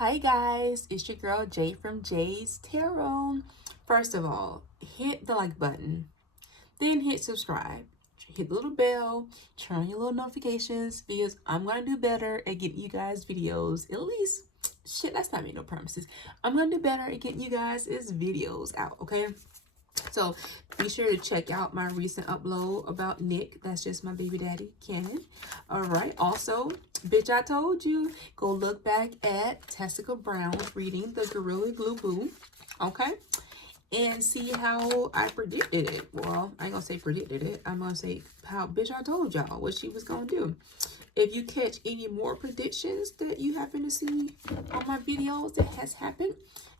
Hi guys, it's your girl Jay from Jay's Tarot. First of all, hit the like button, then hit subscribe, hit the little bell, turn on your little notifications because I'm gonna do better at getting you guys videos. At least, shit, that's not me, no promises. I'm gonna do better at getting you guys his videos out, okay? So be sure to check out my recent upload about Nick. That's just my baby daddy, Cannon. All right. Also, bitch, I told you. Go look back at Tessica Brown's reading, The Gorilla Glue Boo. Okay. And see how I predicted it. Well, I ain't gonna say predicted it. I'm gonna say how bitch I told y'all what she was gonna do. If you catch any more predictions that you happen to see on my videos that has happened,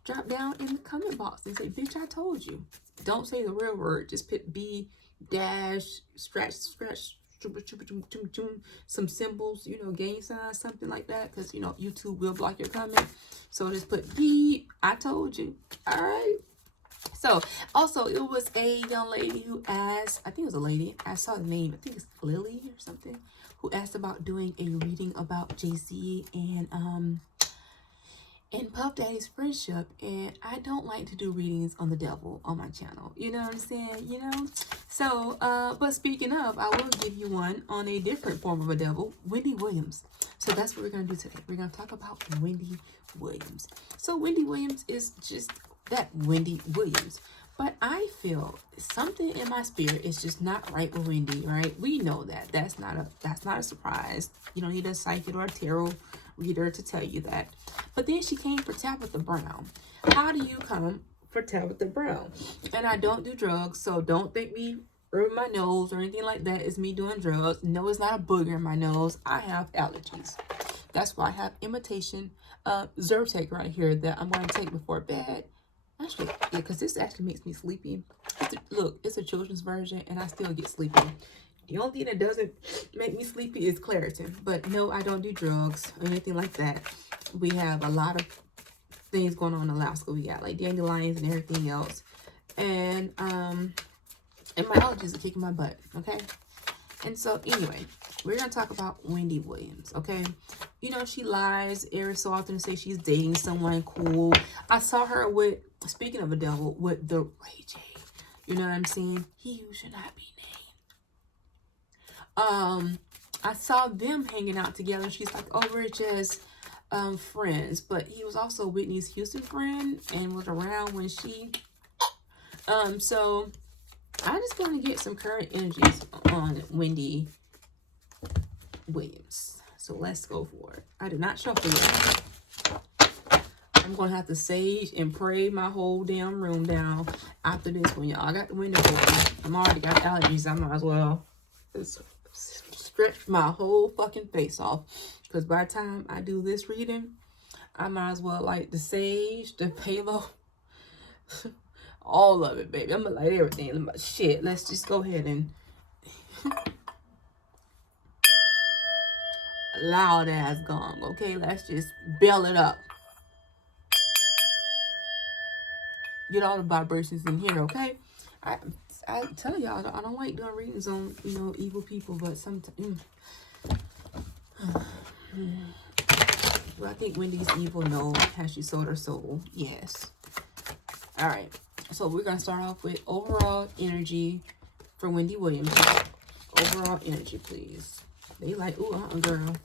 drop down in the comment box and say, bitch, I told you. Don't say the real word. Just put B dash scratch some symbols, you know, gang signs, something like that, because you know YouTube will block your comment. So just put B, I told you. All right. So also it was a young lady who asked, I think it was a lady, I saw the name, I think it's Lily or something, who asked about doing a reading about Jay-Z and Puff Daddy's friendship. And I don't like to do readings on the devil on my channel, you know what I'm saying, you know. So but speaking of, I will give you one on a different form of a devil, Wendy Williams. So that's what we're gonna do today. We're gonna talk about Wendy Williams. So Wendy Williams is just that Wendy Williams, but I feel something in my spirit is just not right with Wendy, right? We know that. That's not a surprise. You don't need a psychic or a tarot reader to tell you that. But then she came for Tabitha Brown. How do you come for Tabitha Brown? And I don't do drugs, so don't think me rubbing my nose or anything like that is me doing drugs. No, it's not a booger in my nose. I have allergies. That's why I have imitation Zyrtec right here that I'm going to take before bed. Actually, yeah, because this actually makes me sleepy. Look, it's a children's version, and I still get sleepy. The only thing that doesn't make me sleepy is Claritin. But no, I don't do drugs or anything like that. We have a lot of things going on in Alaska. We got like dandelions and everything else. And my allergies are kicking my butt, okay? And so anyway, we're going to talk about Wendy Williams, okay? You know, she lies every so often to say she's dating someone cool. I saw her with, speaking of a devil, with the Ray J. You know what I'm saying? He who should not be named. I saw them hanging out together. She's like, oh, we're just friends. But he was also Whitney's Houston friend and was around when she... So I just want to get some current energies on Wendy Williams. So let's go for it. I did not shuffle it. I'm going to have to sage and pray my whole damn room down after this one, y'all. I got the window open. I'm already got allergies. I might as well stretch my whole fucking face off. Because by the time I do this reading, I might as well light the sage, the palo, all of it, baby. I'm going to light everything. Shit, let's just go ahead and... loud ass gong, okay? Let's just bell it up. Get all the vibrations in here, okay? I tell y'all, I don't like doing readings on, you know, evil people, but sometimes... Do I think Wendy's evil? No. Has she sold her soul? Yes. All right. So we're going to start off with overall energy for Wendy Williams. Overall energy, please. They like, ooh, girl.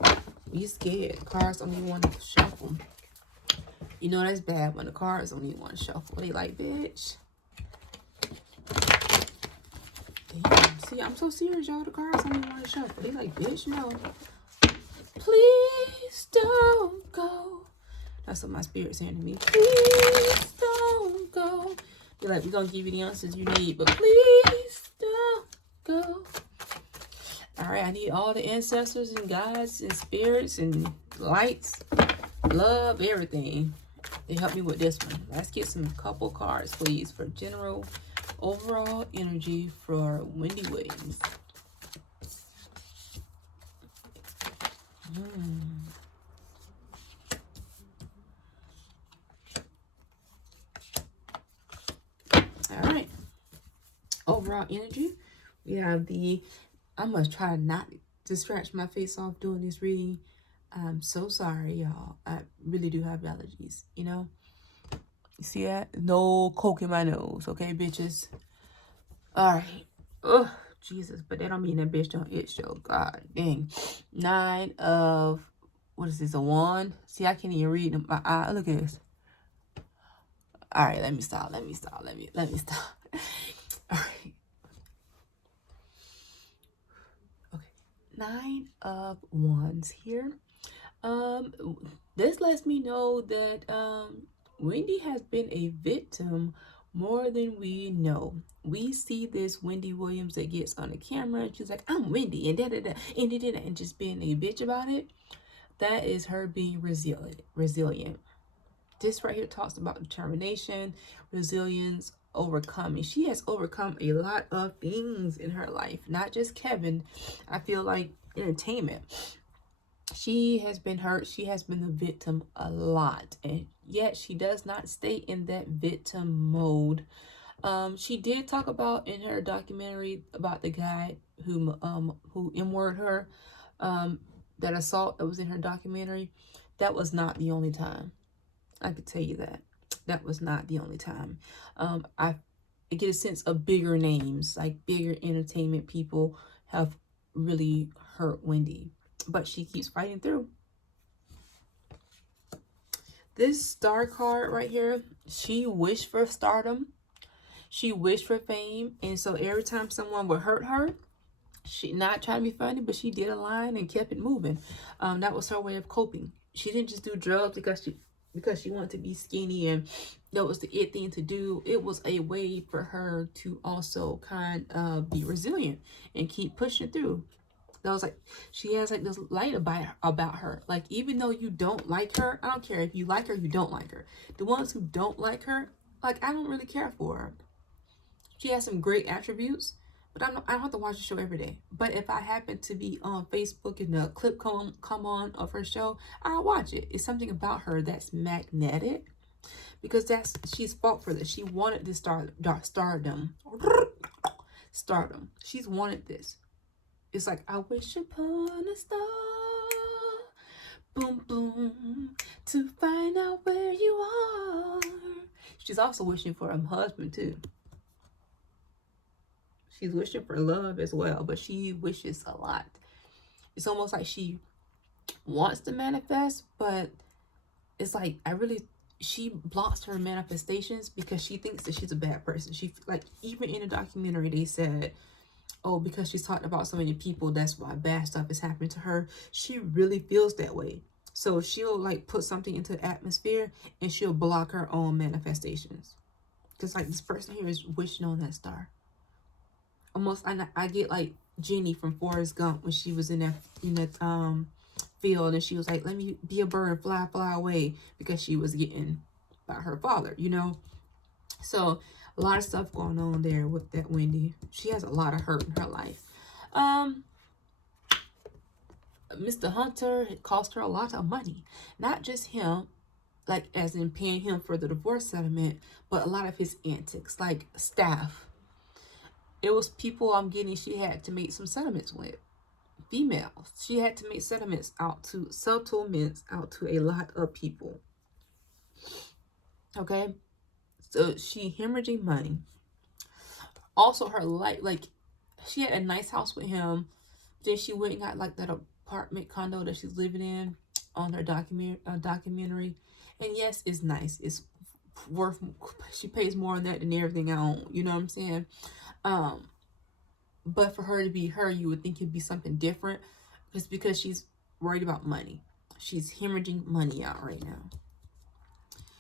Be scared. Cards don't even want to shuffle. You know that's bad when the cards don't even want to shuffle. They like, bitch. Damn. See, I'm so serious, y'all. The cards don't even want to shuffle. They like, bitch, no. Please don't go. That's what my spirit's saying to me. Please don't go. They're like, we're going to give you the answers you need, but please don't go. All right, I need all the ancestors and guides and spirits and lights, love, everything. They help me with this one. Let's get some couple cards, please, for general overall energy for Wendy Williams. All right. Overall energy, we have the... I must try not to scratch my face off doing this reading. I'm so sorry, y'all. I really do have allergies, you know? You see that? No coke in my nose, okay, bitches? Alright. Ugh, Jesus. But that don't mean that bitch don't itch, though. God dang. 9 of... What is this, a wand? See, I can't even read my eye. Look at this. Alright, let me stop. Let me stop. Let me stop. Alright. Okay. 9 of wands here. This lets me know that Wendy has been a victim more than we know. We see this Wendy Williams that gets on the camera and she's like, I'm Wendy and and just being a bitch about it. That is her being resilient. This right here talks about determination, resilience, overcoming. She has overcome a lot of things in her life, not just Kevin. I feel like entertainment. She has been hurt. She has been the victim a lot. And yet she does not stay in that victim mode. She did talk about in her documentary about the guy who M-worded her, that assault that was in her documentary. That was not the only time. I could tell you that. That was not the only time. I get a sense of bigger names, like bigger entertainment people have really hurt Wendy. But she keeps fighting through. This star card right here, she wished for stardom. She wished for fame. And so every time someone would hurt her, she not trying to be funny, but she did a line and kept it moving. That was her way of coping. She didn't just do drugs because she wanted to be skinny and that was the it thing to do. It was a way for her to also kind of be resilient and keep pushing through. That was like, she has like this light about her. Like, even though you don't like her, I don't care if you like her, you don't like her. The ones who don't like her, like, I don't really care for her. She has some great attributes, but I don't have to watch the show every day. But if I happen to be on Facebook and a clip come on of her show, I'll watch it. It's something about her that's magnetic, because she's fought for this. She wanted this stardom. She's wanted this. It's like, I wish upon a star, boom, boom, to find out where you are. She's also wishing for a husband, too. She's wishing for love as well, but she wishes a lot. It's almost like she wants to manifest, but it's like, she blocks her manifestations because she thinks that she's a bad person. She, like, even in a documentary, they said, oh, because she's talked about so many people, that's why bad stuff is happening to her. She really feels that way. So she'll like put something into the atmosphere and she'll block her own manifestations. Because like this person here is wishing on that star. Almost, I get like Jenny from Forrest Gump when she was in that field and she was like, let me be a bird, fly away, because she was getting by her father, you know. So a lot of stuff going on there with that Wendy. She has a lot of hurt in her life. Mr. Hunter, it cost her a lot of money. Not just him, like as in paying him for the divorce settlement, but a lot of his antics, like staff. It was people she had to make some settlements with. Females. She had to make settlements out to a lot of people. Okay? So she hemorrhaging money. Also, her life, like, she had a nice house with him. Then she went and got like that apartment condo that she's living in on her documentary. And yes, it's nice. It's worth. She pays more on that than everything I own. You know what I'm saying? But for her to be her, you would think it'd be something different. It's because she's worried about money. She's hemorrhaging money out right now.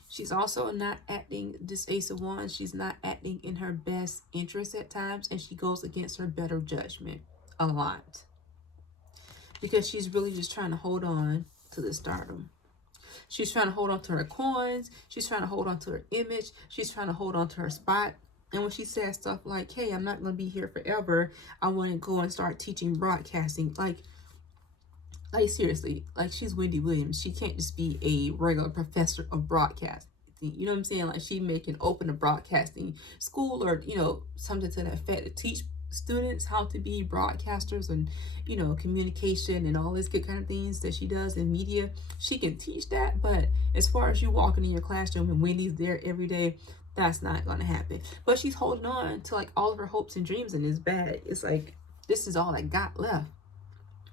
She's also not acting, this Ace of Wands, she's not acting in her best interest at times, and she goes against her better judgment a lot. Because she's really just trying to hold on to the stardom. She's trying to hold on to her coins. She's trying to hold on to her image. She's trying to hold on to her spot. And when she says stuff like, hey, I'm not going to be here forever, I want to go and start teaching broadcasting. Like seriously, like she's Wendy Williams. She can't just be a regular professor of broadcasting. You know what I'm saying? Like she may can open a broadcasting school or, you know, something to that effect to teach students how to be broadcasters and, you know, communication and all this good kind of things that she does in media, she can teach that. But as far as you walking in your classroom and Wendy's there every day, that's not going to happen. But she's holding on to like all of her hopes and dreams in this bag. It's like, this is all I got left.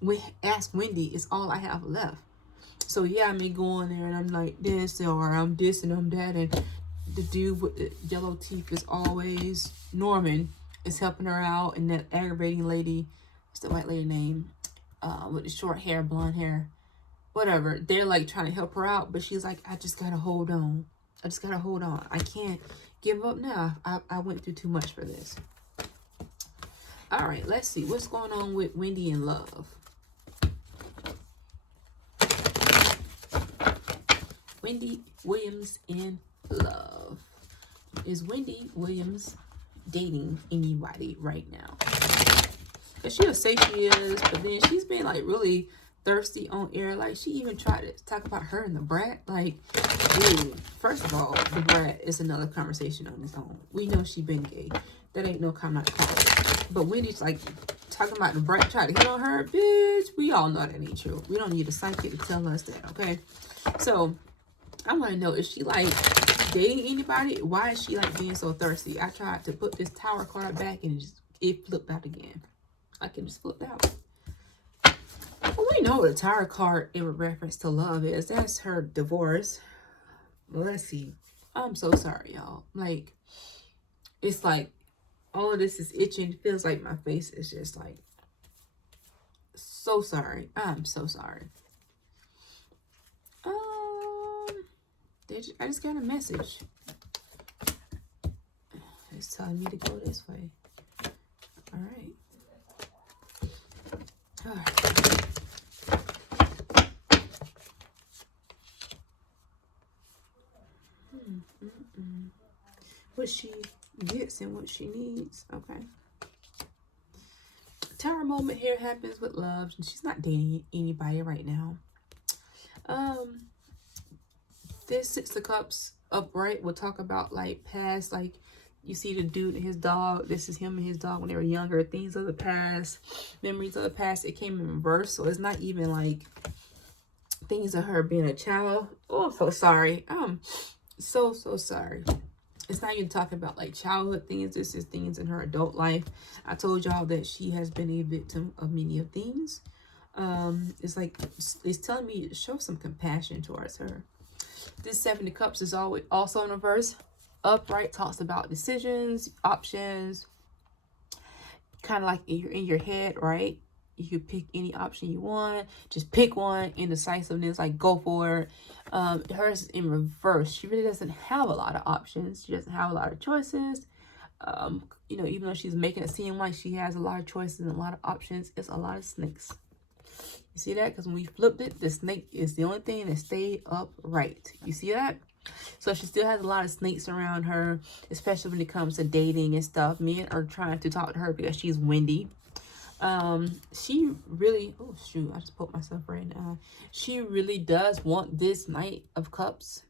We ask Wendy, it's all I have left. So yeah, I may go in there and I'm like this, or I'm this and I'm that, and the dude with the yellow teeth is always Norman is helping her out, and that aggravating lady, what's the white lady name? With the short hair, blonde hair, whatever. They're like trying to help her out, but she's like, I just gotta hold on. I just gotta hold on. I can't give up now. I went through too much for this. All right, let's see what's going on with Wendy in love. Wendy Williams in love. Is Wendy Williams dating anybody right now? Because she'll say she is, but then she's been like really thirsty on air. Like, she even tried to talk about her and the brat. Like, dude, first of all, the brat is another conversation on its own. We know she been gay. That ain't no comment. But Wendy's like talking about the brat tried to hit on her. Bitch, we all know that ain't true. We don't need a psychic to tell us that, okay? So I want to know, is she like dating anybody? Why is she like being so thirsty? I tried to put this tower card back and it flipped out again. I can just flip out. Well, we know what a tower card in reference to love is. That's her divorce. Well, let's see. I'm so sorry, y'all. Like, it's like all of this is itching. It feels like my face is just like so sorry. I'm so sorry. I just got a message. It's telling me to go this way. All right. All right. What she gets and what she needs. Okay. Tower moment here happens with love. She's not dating anybody right now. This Six of Cups upright will talk about like past, like you see the dude and his dog. This is him and his dog when they were younger. Things of the past, memories of the past. It came in reverse, so it's not even like things of her being a child. Oh, I'm so sorry. I'm so sorry. It's not even talking about like childhood things. This is things in her adult life. I told y'all that she has been a victim of many of things. It's like it's telling me to show some compassion towards her. This Seven of Cups is always also in reverse. Upright talks about decisions, options, kind of like you're in your head, right? You can pick any option you want. Just pick one. Indecisiveness, like go for it. Hers is in reverse. She really doesn't have a lot of options. She doesn't have a lot of choices. You know, even though she's making it seem like she has a lot of choices and a lot of options, it's a lot of snakes. You see that? Because when we flipped it, the snake is the only thing that stayed upright. You see that? So she still has a lot of snakes around her, especially when it comes to dating and stuff. Men are trying to talk to her because she's Wendy. She really, oh shoot, I just poked myself right now. She really does want this Knight of Cups,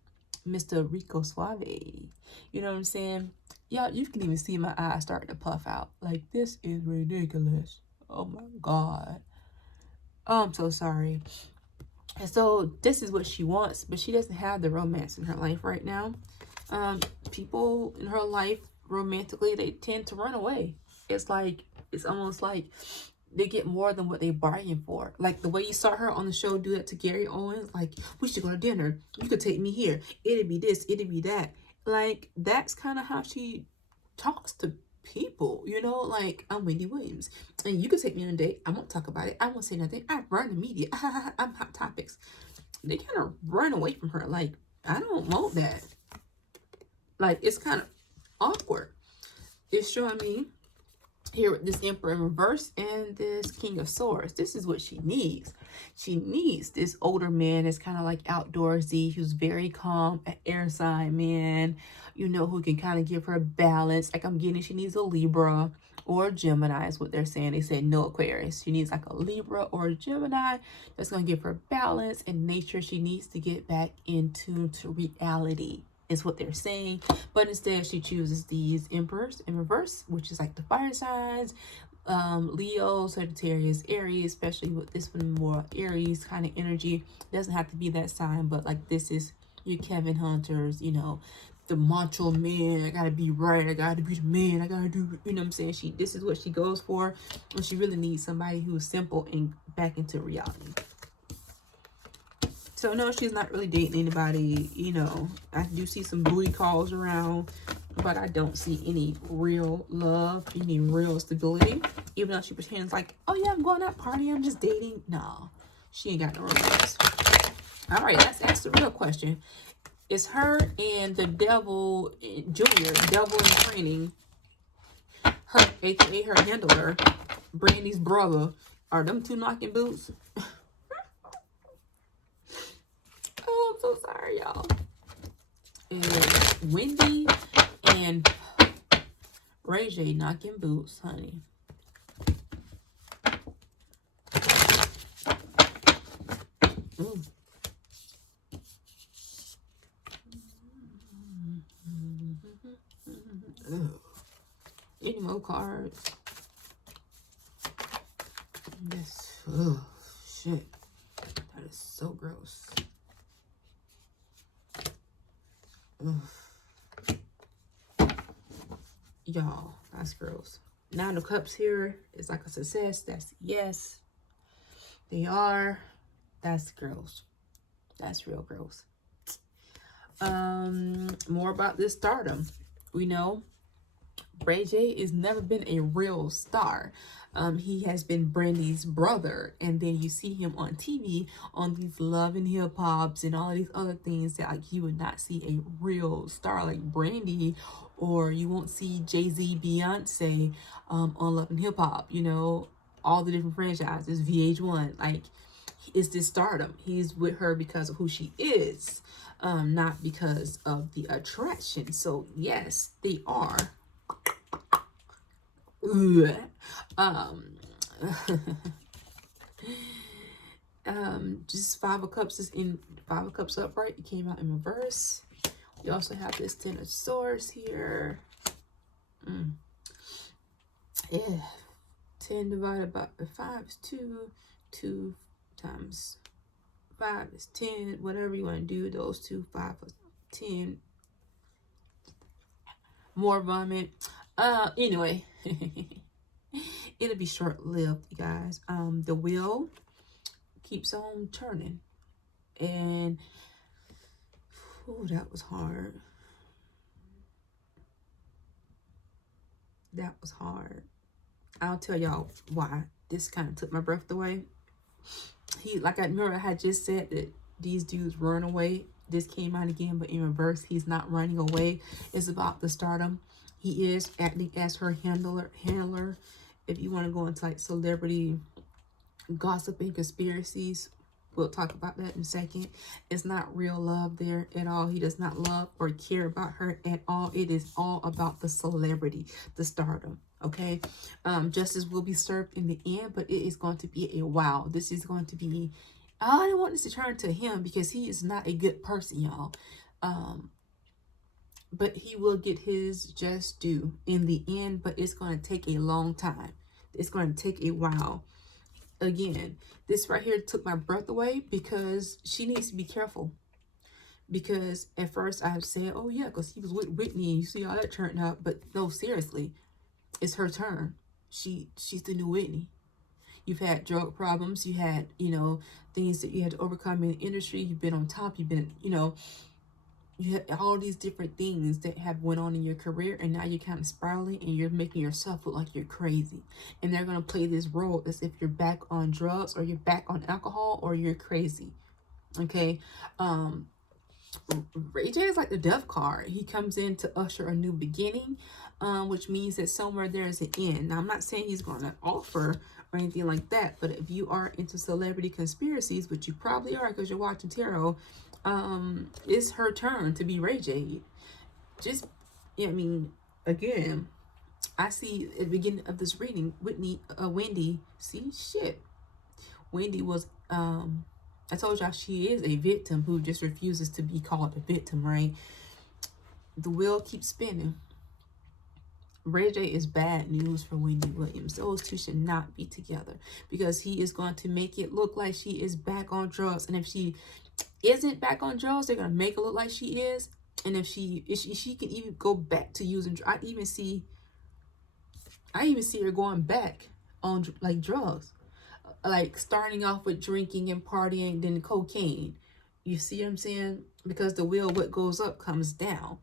Mr. Rico Suave. You know what I'm saying? Y'all, you can even see my eyes starting to puff out. Like, this is ridiculous. Oh my God. Oh, I'm so sorry. And so this is what she wants, but she doesn't have the romance in her life right now. People in her life romantically, they tend to run away. It's like, it's almost like they get more than what they bargain for. Like the way you saw her on the show do that to Gary Owens, like, we should go to dinner. You could take me here. It'd be this, it'd be that. Like, that's kind of how she talks to people, you know, like, I'm Wendy Williams and you could take me on a date. I won't talk about it. I won't say nothing. I run the media. I'm hot topics. They kind of run away from her. Like, I don't want that. Like, it's kind of awkward. It's showing me here with this Emperor in reverse and this King of Swords. This is what she needs. She needs this older man that's kind of like outdoorsy, who's very calm, an air sign man, you know, who can kind of give her balance. Like I'm getting, she needs a Libra or a Gemini is what they're saying. They said no Aquarius. She needs like a Libra or a Gemini that's going to give her balance and nature. She needs to get back into reality is what they're saying. But instead she chooses these emperors in reverse, which is like the fire signs, Leo, Sagittarius, Aries, especially with this one more Aries kind of energy. Doesn't have to be that sign, but like this is your Kevin Hunters, you know, the macho man. I gotta be right, I gotta be the man, I gotta do, you know what I'm saying? This is what she goes for when she really needs somebody who's simple and back into reality. So no, she's not really dating anybody, you know. I do see some booty calls around, but I don't see any real love, any real stability. Even though she pretends like, oh yeah, I'm going out party, I'm just dating. No, she ain't got no romance. All right, let's ask the real question. Is her and the devil, Junior, devil in training, her, aka her handler, Brandy's brother, are them two knocking boots? Oh, I'm so sorry, y'all. Is Wendy and Ray J knocking boots, honey? Any more cards? This, oh, shit. That is so gross. Y'all, that's gross. Nine of Cups here is like a success. That's yes. They are. That's gross. That's real gross. More about this stardom. We know Ray J has never been a real star. He has been Brandy's brother, and then you see him on TV on these Love and Hip Hops and all these other things that like you would not see a real star like Brandy, or you won't see Jay-Z, Beyonce on Love and Hip Hop. You know, all the different franchises, VH1. Like, it's this stardom. He's with her because of who she is, not because of the attraction. So yes, they are. Just Five of Cups is in Five of Cups upright. It came out in reverse. You also have this Ten of Swords here. Yeah, 10 divided by 5 is 2. 2 times 5 is 10. Whatever you want to do, those two, 5 plus 10. More vomit. Anyway. It'll be short-lived, you guys. The wheel keeps on turning. And oh, that was hard. That was hard. I'll tell y'all why. This kind of took my breath away. Like I remember I had just said that these dudes run away. This came out again, but in reverse. He's not running away. It's about the stardom. He is acting as her handler. If you want to go into like celebrity gossip and conspiracies, we'll talk about that in a second. It's not real love there at all. He does not love or care about her at all. It is all about the celebrity, the stardom. Okay, justice will be served in the end, but it is going to be a wow. This is going to be, I don't want this to turn to him because he is not a good person, y'all. But he will get his just due in the end, but it's going to take a long time. It's going to take a while. Again, this right here took my breath away because she needs to be careful. Because at first I said, oh yeah, because he was with Whitney and you see how that turned out. But no, seriously, it's her turn. She's the new Whitney. You've had drug problems. You had, you know, things that you had to overcome in the industry. You've been on top. You've been, you know, you had all these different things that have went on in your career, and now you're kind of spiraling and you're making yourself look like you're crazy. And they're going to play this role as if you're back on drugs or you're back on alcohol or you're crazy. Okay. Ray J is like the death card. He comes in to usher a new beginning, which means that somewhere there is an end. Now, I'm not saying he's going to offer or anything like that, but if you are into celebrity conspiracies, which you probably are because you're watching tarot, it's her turn to be Ray J. Just, I mean, again, I see at the beginning of this reading, Wendy, see, shit. Wendy was, I told y'all she is a victim who just refuses to be called a victim, right? The wheel keeps spinning. Ray J is bad news for Wendy Williams. Those two should not be together, because he is going to make it look like she is back on drugs. And if she isn't back on drugs, they're going to make it look like she is. And if she can even go back to using, I even see her going back on like drugs, like starting off with drinking and partying, then cocaine. You see what I'm saying? Because the wheel, what goes up comes down.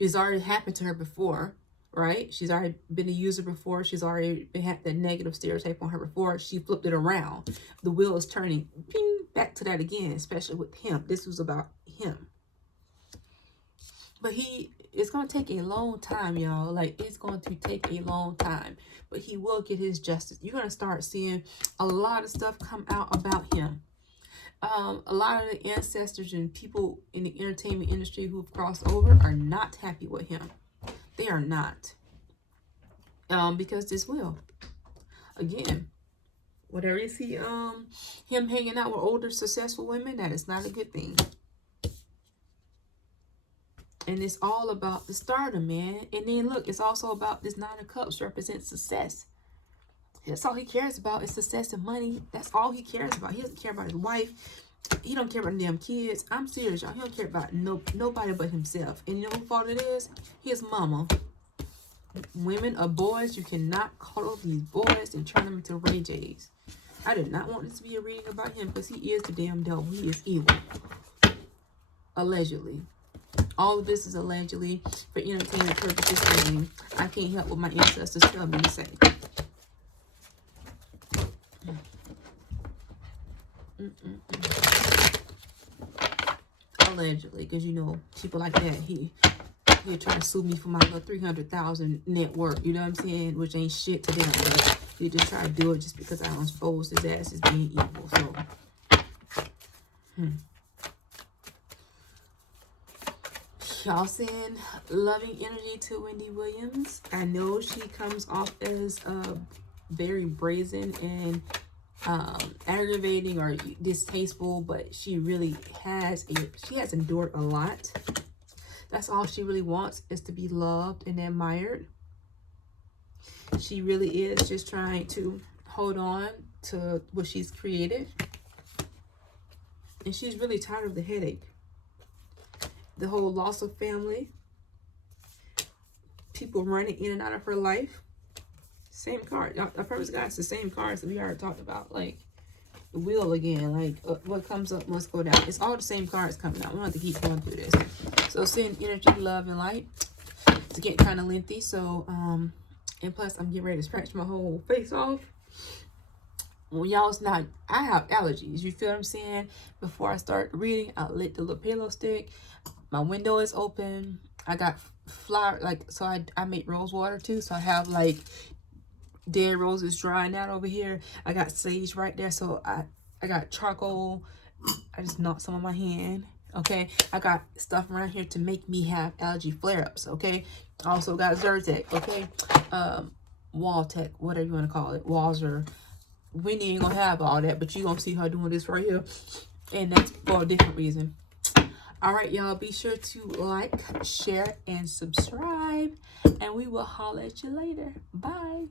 It's already happened to her before, right? She's already been a user before. She's already had that negative stereotype on her before. She flipped it around. The wheel is turning ping, back to that again, especially with him. This was about him. But it's going to take a long time, y'all. Like, it's going to take a long time. But he will get his justice. You're going to start seeing a lot of stuff come out about him. A lot of the ancestors and people in the entertainment industry who've crossed over are not happy with him. They are not. Because this will. Again, whatever you see him hanging out with older, successful women, that is not a good thing. And it's all about the stardom, man. And then look, it's also about this Nine of Cups represents success. That's all he cares about is success and money. That's all he cares about. He doesn't care about his wife. He don't care about them kids. I'm serious, y'all. He don't care about nobody but himself. And you know whose fault it is? His mama. Women or boys, you cannot cuddle these boys and turn them into Ray J's. I did not want this to be a reading about him, because he is the damn devil. He is evil. Allegedly. All of this is allegedly for entertainment purposes only. I can't help what my ancestors tell me to say. Allegedly, because you know, people like that, he'll try to sue me for my little 300,000 net worth, you know what I'm saying, which ain't shit to them, but he just try to do it just because I exposed his ass as being evil. So y'all send loving energy to Wendy Williams. I know she comes off as very brazen and aggravating or distasteful, but she really has endured a lot. That's all she really wants, is to be loved and admired. She really is just trying to hold on to what she's created, and she's really tired of the headache, the whole loss of family, people running in and out of her life. Same card. I promise, guys, the same cards that we already talked about. Like the wheel again. Like what comes up must go down. It's all the same cards coming out. We don't have to keep going through this. So send energy, love, and light. It's getting kind of lengthy. So and plus I'm getting ready to scratch my whole face off. Well, y'all, it's not. I have allergies. You feel what I'm saying? Before I start reading, I lit the little pillow stick. My window is open. I got flower, like, so I make rose water too. So I have like dead roses drying out over here. I got sage right there. So I got charcoal. I just knocked some on my hand. Okay. I got stuff around here to make me have allergy flare-ups. Okay. I also got Zyrtec. Okay. Wall tech, whatever you want to call it. Walls or Wendy ain't gonna have all that, but you gonna see her doing this right here. And that's for a different reason. All right, y'all, be sure to like, share, and subscribe. And we will holler at you later. Bye.